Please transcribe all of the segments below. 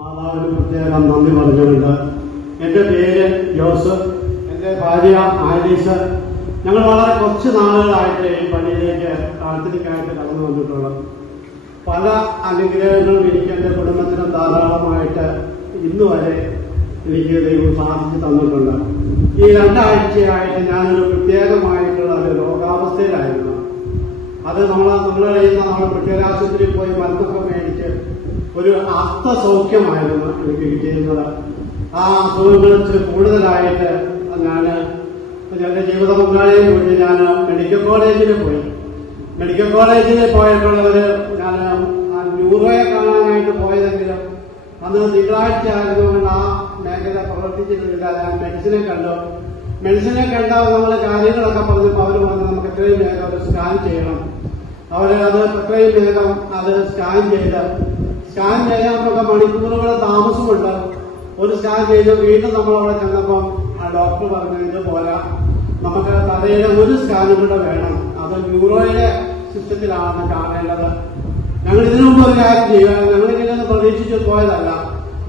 മാതാവിന് പ്രത്യേകം നന്ദി പറഞ്ഞുകൊണ്ട് എന്റെ പേര് ജോസഫ്, എന്റെ ഭാര്യ ആലീസ്. ഞങ്ങൾ വളരെ കുറച്ച് നാളുകളായിട്ട് ഈ പള്ളിയിലേക്ക് പ്രാർത്ഥനയ്ക്കായിട്ട് കടന്നു വന്നിട്ടുള്ളത്. പല അനുഗ്രഹങ്ങളും എനിക്ക് എന്റെ കുടുംബത്തിന് ധാരാളമായിട്ട് ഇന്നുവരെ എനിക്ക് ദൈവം സാധിച്ചു തന്നിട്ടുണ്ട്. ഈ 2 ആഴ്ചയായിട്ട് ഞാനൊരു പ്രത്യേകമായിട്ടുള്ള ഒരു രോഗാവസ്ഥയിലായിരുന്നു. അത് നമ്മുടെ പ്രത്യേകാശുപത്രിയിൽ പോയി മരുന്നൊക്കെ മേടിച്ച് ഒരു അർത്ഥസൗഖ്യമായിരുന്നു എനിക്ക് കിട്ടിയിരുന്നത്. ആ അസുഖങ്ങൾ കൂടുതലായിട്ട് ഞാൻ എന്റെ ജീവിത പങ്കാളിയെ കൂടി ഞാൻ മെഡിക്കൽ കോളേജിൽ പോയി. മെഡിക്കൽ കോളേജിൽ പോയിട്ടുള്ളവര് ഞാൻ ന്യൂറോയെ കാണാനായിട്ട് പോയതെങ്കിലും അന്ന് തിങ്കളാഴ്ച ആയതുകൊണ്ട് ആ മേഖല പ്രവർത്തിച്ചിട്ടില്ല. ഞാൻ മെഡിസിനെ കണ്ടു. മെഡിസിനെ കണ്ടാൽ നമ്മൾ കാര്യങ്ങളൊക്കെ പറഞ്ഞപ്പോൾ അവർ പറഞ്ഞു നമുക്ക് എത്രയും വേഗം അത് സ്കാൻ ചെയ്യണം. അവരത് എത്രയും വേഗം അത് സ്കാൻ ചെയ്യാൻ നമുക്ക് മണിക്കൂറുകൾ താമസമുണ്ട്. ഒരു സ്കാൻ ചെയ്ത് വീണ്ടും നമ്മളവിടെ ചെന്നപ്പം ആ ഡോക്ടർ പറഞ്ഞു ഇത് പോരാ, നമുക്ക് തലയിലെ ഒരു സ്കാനും കൂടെ വേണം, അത് ന്യൂറോയിലെ സിസ്റ്റത്തിലാണ് കാണേണ്ടത്. ഞങ്ങൾ ഇതിനു മുമ്പ് ഒരു കാര്യം ചെയ്യുക, ഞങ്ങളിങ്ങനെ പ്രതീക്ഷിച്ച് പോയതല്ല.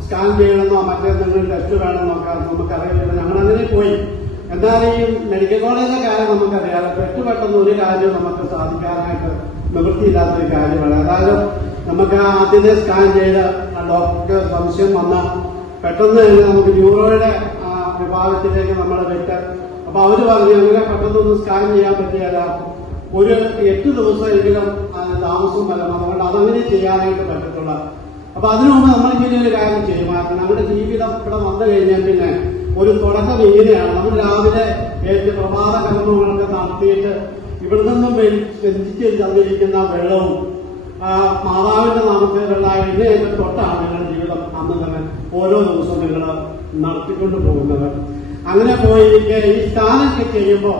സ്കാൻ ചെയ്യണമെന്നോ മറ്റെന്തെങ്കിലും ടെസ്റ്റ് വേണമെന്നൊക്കെ നമുക്കറിയില്ല. ഞങ്ങളങ്ങനെ പോയി. എന്നാൽ ഈ മെഡിക്കൽ കോളേജിലെ കാര്യം നമുക്കറിയാം. പെട്ടെന്ന് ഒരു കാര്യം നമുക്ക് സാധിക്കാനായിട്ട് നിവൃത്തിയില്ലാത്തൊരു കാര്യമാണ്. അതായത് നമുക്ക് ആദ്യത്തെ സ്കാൻ ചെയ്ത് ഡോക്ടർക്ക് സംശയം വന്ന പെട്ടെന്ന് തന്നെ നമുക്ക് ന്യൂറോയുടെ വിഭാഗത്തിലേക്ക് നമ്മൾ വിട്ട്, അപ്പൊ അവര് പറഞ്ഞു അങ്ങനെ പെട്ടെന്നൊന്നും സ്കാൻ ചെയ്യാൻ പറ്റിയല്ല, ഒരു 8 ദിവസമെങ്കിലും താമസം വരണം, അതുകൊണ്ട് അതങ്ങനെ ചെയ്യാനായിട്ട് പറ്റത്തുള്ളൂ. അപ്പൊ അതിനു മുമ്പ് നമ്മളിങ്ങനെ ഒരു കാര്യം ചെയ്യുമായിരുന്നു. നമ്മുടെ ജീവിതം ഇവിടെ വന്നു കഴിഞ്ഞാൽ പിന്നെ ഒരു തുടക്കം ഇങ്ങനെയാണ്. നമ്മൾ രാവിലെ പ്രഭാത കർമ്മങ്ങളൊക്കെ നടത്തിയിട്ട് ഇവിടെ നിന്നും ബന്ധിച്ച് തന്നിരിക്കുന്ന വെള്ളവും മാതാവിന്റെ നാമത്തിലുള്ള എണ്ണയൊക്കെ തൊട്ടാണ് നിങ്ങളുടെ ജീവിതം അന്ന് തന്നെ ഓരോ ദിവസവും നിങ്ങൾ നടത്തിക്കൊണ്ട് പോകുന്നത്. അങ്ങനെ പോയിരിക്കെ ഈ സ്കാനൊക്കെ ചെയ്യുമ്പോ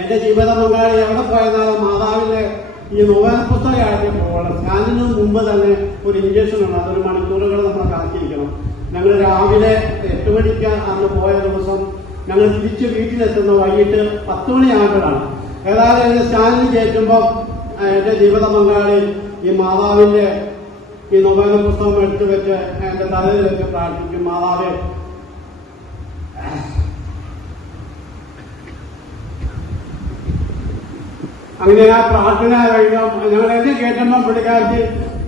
എന്റെ ജീവിത പങ്കാളി എവിടെ പോയെന്നാലും മാതാവിന്റെ ഈ നോവൽ പുസ്തകമായിട്ട് പോകണം. സ്കാനിന് മുമ്പ് തന്നെ ഒരു ഇഞ്ചക്ഷൻ ഉണ്ട്. അതൊരു മണിക്കൂറുകൾ നമ്മൾ കാത്തിരിക്കണം. ഞങ്ങൾ രാവിലെ 8 മണിക്ക് അന്ന് പോയ ദിവസം ഞങ്ങൾ തിരിച്ച് വീട്ടിലെത്തുന്ന വൈകിട്ട് 10 മണിയാകുമ്പോഴാണ്. ഏതായാലും എന്നെ സ്കാനിന് കയറ്റുമ്പോൾ എന്റെ ജീവിത പങ്കാളി ഈ മാതാവിന്റെ ഈ നോവൽ പുസ്തകം എടുത്തു വെച്ച് എന്റെ തലയിൽ വെച്ച് പ്രാർത്ഥിക്കും, മാതാവേ അങ്ങനെ ആ പ്രാർത്ഥന കഴിഞ്ഞാൽ ഞങ്ങൾ എന്നെ കേട്ടുമ്പോൾ പുള്ളിക്കാർക്ക്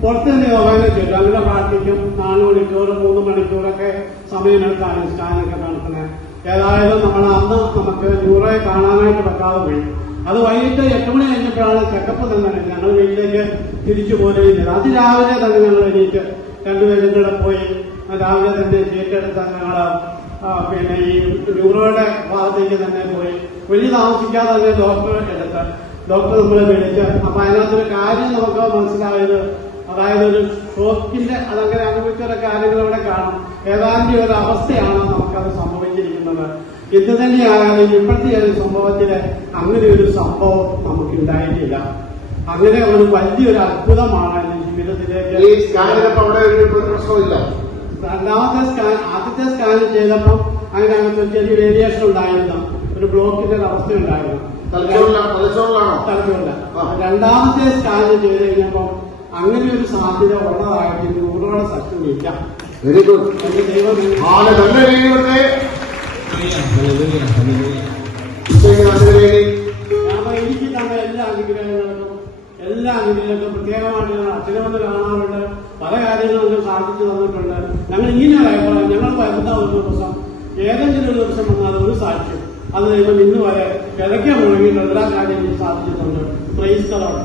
പുറത്തുനിന്ന് യോഗനെ ചെയ്തു. അങ്ങനെ പ്രാർത്ഥിക്കും. 4 മണിക്കൂർ 3 മണിക്കൂറൊക്കെ സമയമെടുത്താണ് സ്കാനൊക്കെ നടത്തുന്നത്. ഏതായാലും നമ്മൾ അന്ന് നമുക്ക് ന്യൂറോയെ കാണാനായിട്ട് വെക്കാതെ പോയി. അത് വൈകിട്ട് 8 മണി കഴിഞ്ഞപ്പോഴാണ് ചെക്കപ്പ് തന്നെ ഞങ്ങൾ വീട്ടിലേക്ക് തിരിച്ചു പോരുന്നത്. അത് രാവിലെ തന്നെ ഞങ്ങൾ എണീറ്റ് 2 പേരും കൂടെ പോയി രാവിലെ തന്നെ ചീട്ടെടുത്ത് ഞങ്ങൾ പിന്നെ ഈ ന്യൂറോയുടെ ഭാഗത്തേക്ക് തന്നെ പോയി. വലിയ താമസിക്കാതെ തന്നെ ഡോക്ടർ നമ്മളെ വിളിച്ച്, അപ്പൊ അതിനകത്തൊരു കാര്യം നമുക്ക് മനസ്സിലായത്, അതായത് ഒരു ഷോക്കിന്റെ അതങ്ങനെ അനുഭവിച്ച കാര്യങ്ങൾ ഇവിടെ കാണും. ഏതാണ്ട് ഒരു അവസ്ഥയാണ് നമുക്കത് സംഭവിച്ചിരിക്കുന്നത്. ഇത് തന്നെയായാലും ഇപ്പോഴത്തെ ഒരു സംഭവത്തില് അങ്ങനെ ഒരു സംഭവം നമുക്ക് ഉണ്ടായിട്ടില്ല. അങ്ങനെ ഒരു വലിയൊരു അത്ഭുതമാണ് ജീവിതത്തിലേക്ക്. ആദ്യത്തെ സ്കാൻ ചെയ്തപ്പോൾ അതിനകത്ത് ചെറിയ വേരിയേഷൻ ഉണ്ടായിരുന്നു, ഒരു ബ്ലോക്കിന്റെ ഒരു അവസ്ഥ ഉണ്ടായിരുന്നു തലച്ചോറില്ല. രണ്ടാമത്തെ സ്കാൻ ചെയ്ത് കഴിഞ്ഞപ്പോൾ അങ്ങനെ ഒരു സാധ്യത ഉള്ളതായിട്ട് ന്യൂറോയുടെ സത്യമില്ല. Very good. എനിക്ക് തന്ന എല്ലാ അനുഗ്രഹങ്ങൾക്കും പ്രത്യേകമായിട്ട് ഞങ്ങൾ അച്ഛനെ വന്ന് കാണാറുണ്ട്. പല കാര്യങ്ങളും സാധിച്ചു തന്നിട്ടുണ്ട്. ഞങ്ങൾ ഇങ്ങനെ അഭിപ്രായം, ഞങ്ങൾ വരുന്ന ഒരു ദിവസം ഏതെങ്കിലും ഒരു ദിവസം വന്നാൽ ഒരു സാക്ഷ്യം, അത് കഴിയുമ്പോൾ ഇന്ന് വരെ കിഴക്കാൻ മുഴുകിയിട്ട് എല്ലാ കാര്യങ്ങളും സാധിച്ചിട്ടുണ്ട്. Praise the Lord.